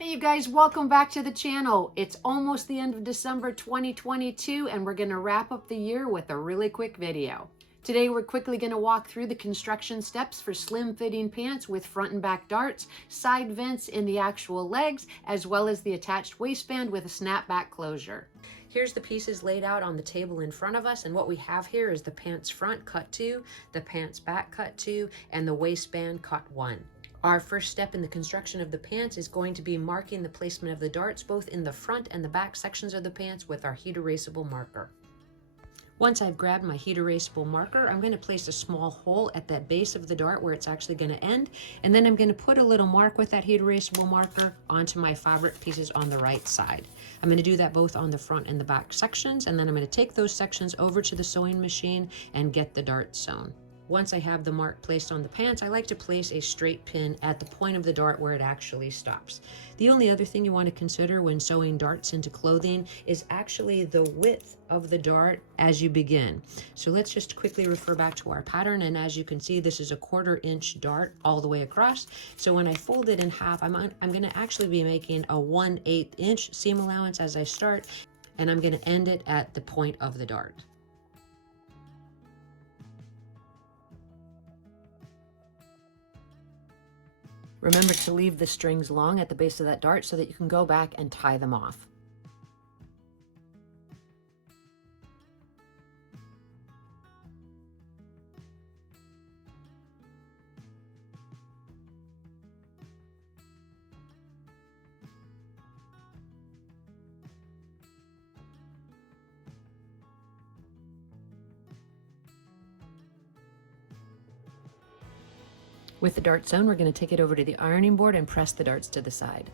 Hey you guys, welcome back to the channel. It's almost the end of December 2022 and we're going to wrap up the year with a really quick video. Today we're quickly going to walk through the construction steps for slim fitting pants with front and back darts, side vents in the actual legs, as well as the attached waistband with a snapback closure. Here's the pieces laid out on the table in front of us, and what we have here is the pants front cut 2, the pants back cut 2, and the waistband cut 1. Our first step in the construction of the pants is going to be marking the placement of the darts both in the front and the back sections of the pants with our heat erasable marker. Once I've grabbed my heat erasable marker, I'm going to place a small hole at that base of the dart where it's actually going to end, and then I'm going to put a little mark with that heat erasable marker onto my fabric pieces on the right side. I'm going to do that both on the front and the back sections, and then I'm going to take those sections over to the sewing machine and get the dart sewn. Once I have the mark placed on the pants, I like to place a straight pin at the point of the dart where it actually stops. The only other thing you want to consider when sewing darts into clothing is actually the width of the dart as you begin. So let's just quickly refer back to our pattern, and as you can see, this is a 1/4 inch dart all the way across. So when I fold it in half, I'm going to actually be making a 1/8 inch seam allowance as I start, and I'm going to end it at the point of the dart. Remember to leave the strings long at the base of that dart so that you can go back and tie them off. With the dart sewn, we're going to take it over to the ironing board and press the darts to the side.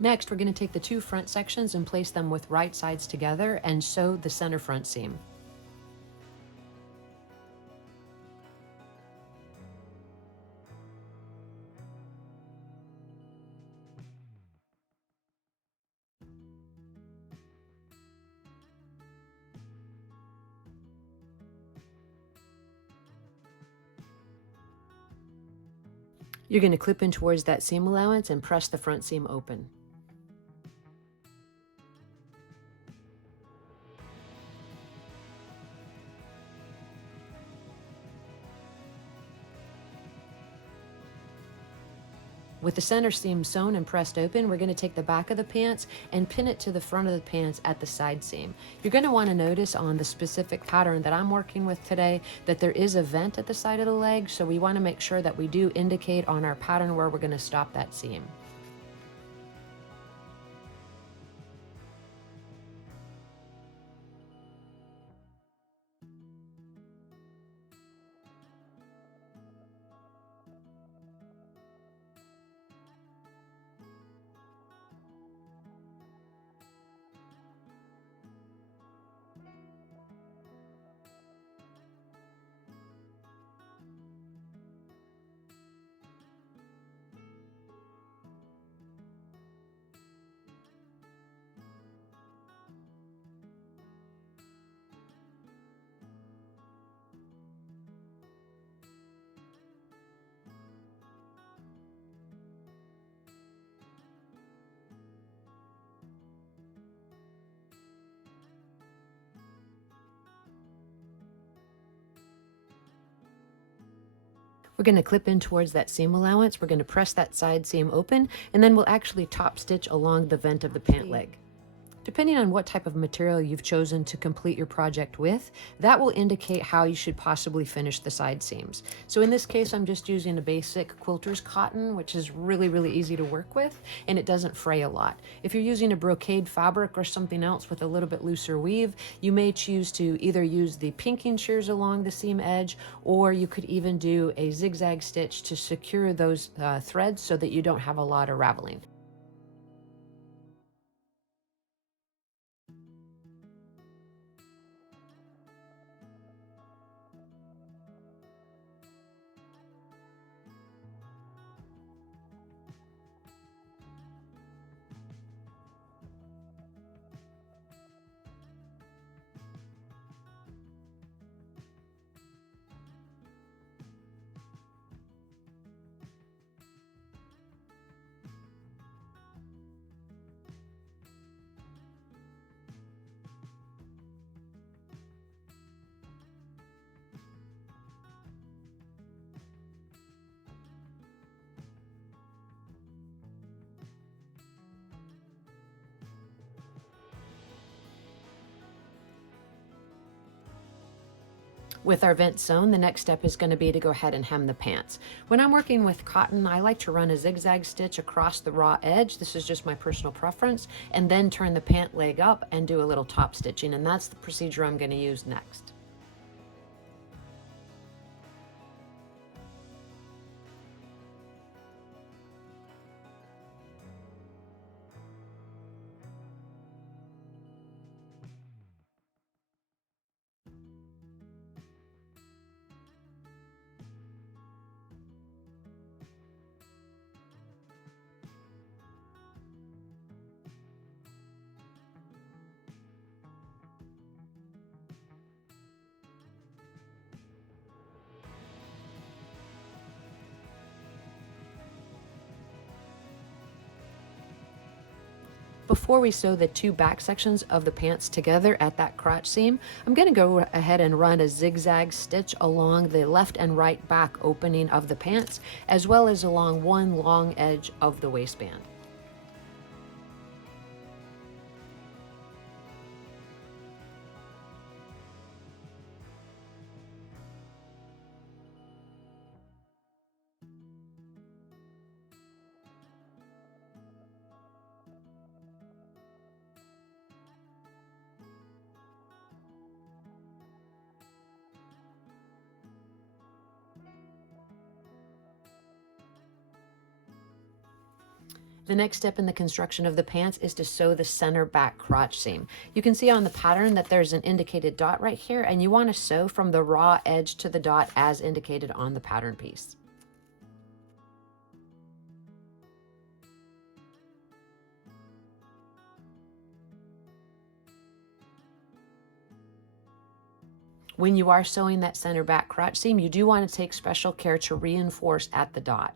Next, we're going to take the 2 front sections and place them with right sides together and sew the center front seam. You're going to clip in towards that seam allowance and press the front seam open. With the center seam sewn and pressed open, we're going to take the back of the pants and pin it to the front of the pants at the side seam. You're going to want to notice on the specific pattern that I'm working with today that there is a vent at the side of the leg, so we want to make sure that we do indicate on our pattern where we're going to stop that seam. We're going to clip in towards that seam allowance. We're going to press that side seam open, and then we'll actually top stitch along the vent of the pant leg. Depending on what type of material you've chosen to complete your project with, that will indicate how you should possibly finish the side seams. So in this case, I'm just using a basic quilter's cotton, which is really easy to work with, and it doesn't fray a lot. If you're using a brocade fabric or something else with a little bit looser weave, you may choose to either use the pinking shears along the seam edge, or you could even do a zigzag stitch to secure those threads so that you don't have a lot of raveling. With our vent sewn, the next step is going to be to go ahead and hem the pants. When I'm working with cotton, I like to run a zigzag stitch across the raw edge. This is just my personal preference, and then turn the pant leg up and do a little top stitching, and that's the procedure I'm going to use next. Before we sew the two back sections of the pants together at that crotch seam, I'm going to go ahead and run a zigzag stitch along the left and right back opening of the pants, as well as along one long edge of the waistband. The next step in the construction of the pants is to sew the center back crotch seam. You can see on the pattern that there's an indicated dot right here, and you want to sew from the raw edge to the dot as indicated on the pattern piece. When you are sewing that center back crotch seam, you do want to take special care to reinforce at the dot.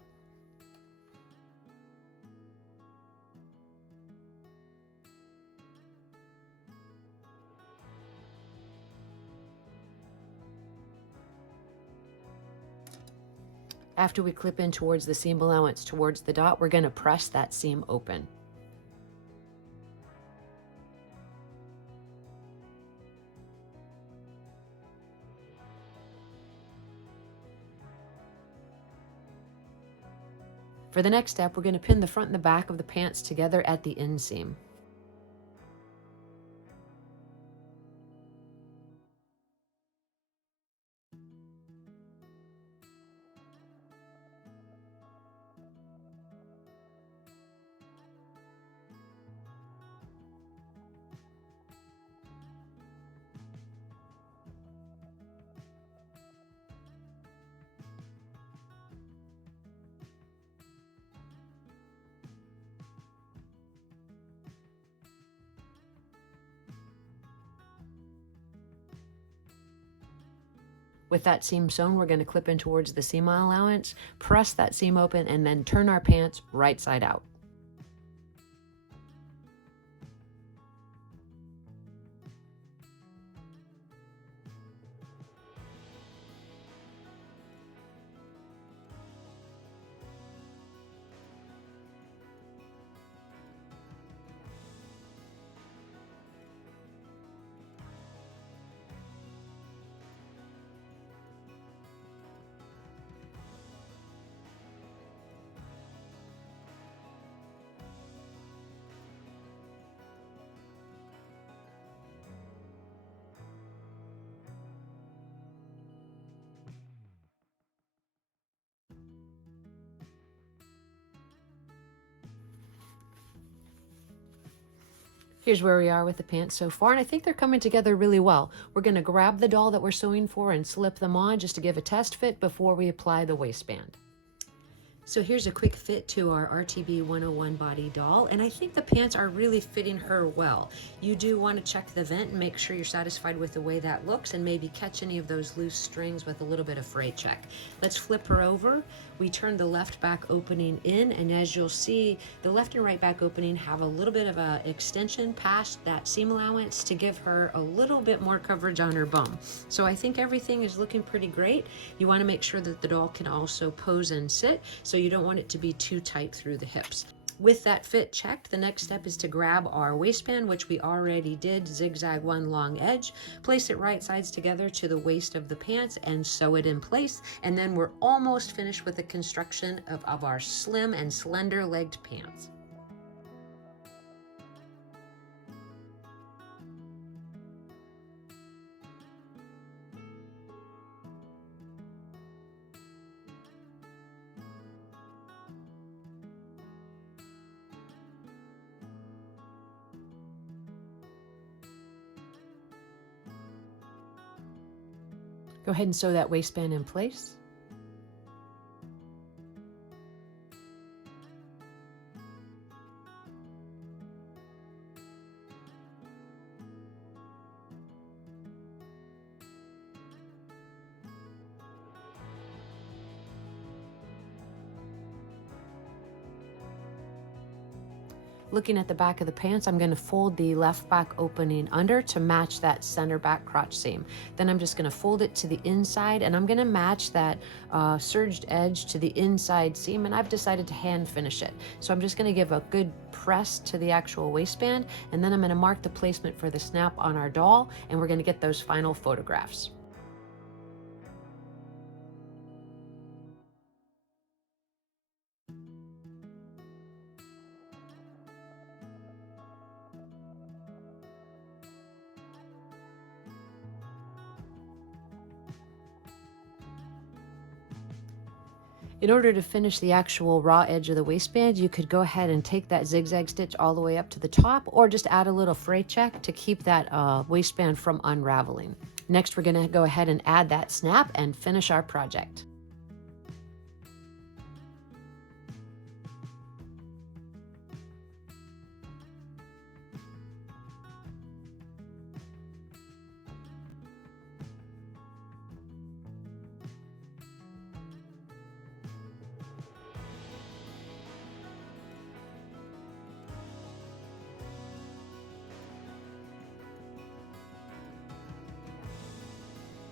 After we clip in towards the seam allowance towards the dot, we're going to press that seam open. For the next step, we're going to pin the front and the back of the pants together at the inseam. With that seam sewn, we're going to clip in towards the seam allowance, press that seam open, and then turn our pants right side out. Here's where we are with the pants so far, and I think they're coming together really well. We're going to grab the doll that we're sewing for and slip them on just to give a test fit before we apply the waistband. So here's a quick fit to our RTB 101 body doll, and I think the pants are really fitting her well. You do want to check the vent and make sure you're satisfied with the way that looks, and maybe catch any of those loose strings with a little bit of fray check. Let's flip her over. We turn the left back opening in, and as you'll see, the left and right back opening have a little bit of a extension past that seam allowance to give her a little bit more coverage on her bum. So I think everything is looking pretty great. You want to make sure that the doll can also pose and sit, so you don't want it to be too tight through the hips. With that fit checked, the next step is to grab our waistband, which we already did, zigzag one long edge, place it right sides together to the waist of the pants and sew it in place. And then we're almost finished with the construction of our slim and slender-legged pants. Go ahead and sew that waistband in place. Looking at the back of the pants, I'm going to fold the left back opening under to match that center back crotch seam. Then I'm just going to fold it to the inside, and I'm going to match that serged edge to the inside seam, and I've decided to hand finish it. So I'm just going to give a good press to the actual waistband, and then I'm going to mark the placement for the snap on our doll, and we're going to get those final photographs. In order to finish the actual raw edge of the waistband, you could go ahead and take that zigzag stitch all the way up to the top, or just add a little fray check to keep that waistband from unraveling. Next, we're going to go ahead and add that snap and finish our project.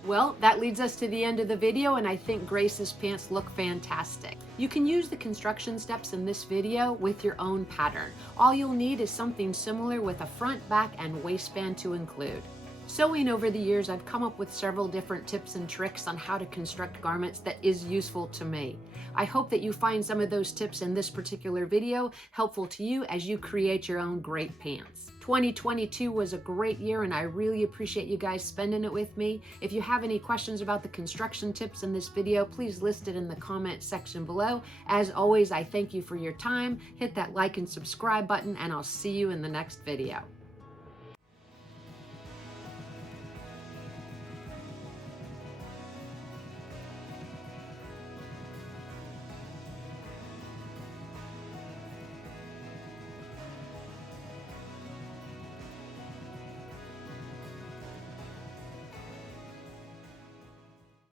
Well, that leads us to the end of the video, and I think Grace's pants look fantastic. You can use the construction steps in this video with your own pattern. All you'll need is something similar with a front, back, and waistband to include. Sewing over the years, I've come up with several different tips and tricks on how to construct garments that is useful to me. I hope that you find some of those tips in this particular video helpful to you as you create your own great pants. 2022 was a great year, and I really appreciate you guys spending it with me. If you have any questions about the construction tips in this video, please list it in the comment section below. As always, I thank you for your time. Hit that like and subscribe button, and I'll see you in the next video.